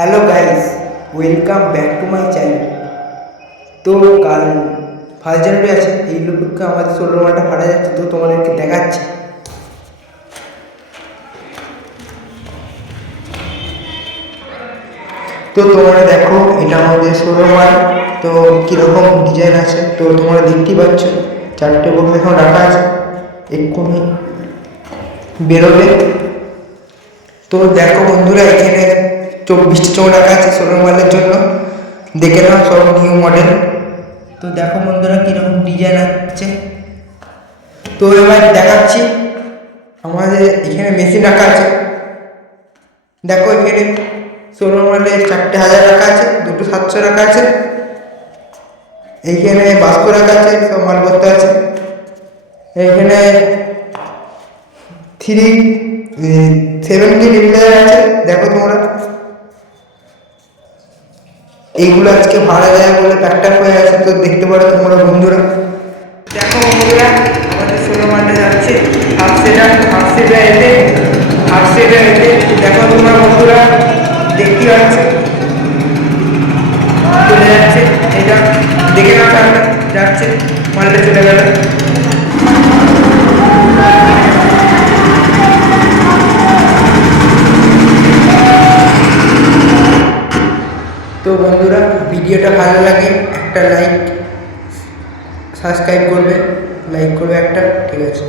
Hello guys, welcome back to my channel. তো কাল 1 জানুয়ারি আছে, এই উপলক্ষে আমাদের সোলার মালটা ফাটা যাচ্ছে, তো তোমাদেরকে দেখাচ্ছি। তো তোমরা দেখো, এটা আমাদের সোলার মাল। তো কীরকম ডিজাইন আছে তো তোমরা দেখতেই পাচ্ছ। 4টে বক্স এখন রাখা আছে, এক্ষুনি বেরোবে। তো দেখো বন্ধুরা, এখানে 24টি চোখ রাখা আছে সোলার মালের জন্য। দেখে নাও, সব নিউ মডেল। তো দেখো বন্ধুরা কীরকম ডিজাইন আছে। তো এবার দেখাচ্ছি, আমাদের এখানে মেশিন রাখা আছে। দেখো এখানে সোলার মালের 4টে 1000 রাখা আছে, 2টো 700 রাখা আছে। এইখানে বাস্ক রাখা আছে, সব মালপত্র আছে। এইখানে 7K রিপ্লেয়ার আছে। দেখো তোমরা, এইগুলো আজকে ভাড়া যায় বলে প্যাকটাপ হয়ে আছে, তো দেখতে পারো তোমরা বন্ধুরা। দেখো বন্ধুরা, আমাদের সোলার মালটা যাচ্ছে হাফ সেটা এতে। দেখো তোমরা বন্ধুরা, দেখতে পাচ্ছ চলে যাচ্ছে। এটা দেখে নাও, চালটা যাচ্ছে, মালটা চলে গেল। তো বন্ধুরা, ভিডিওটা ভালো লাগে একটা লাইক, সাবস্ক্রাইব করবে, লাইক করবে একটা, ঠিক আছে।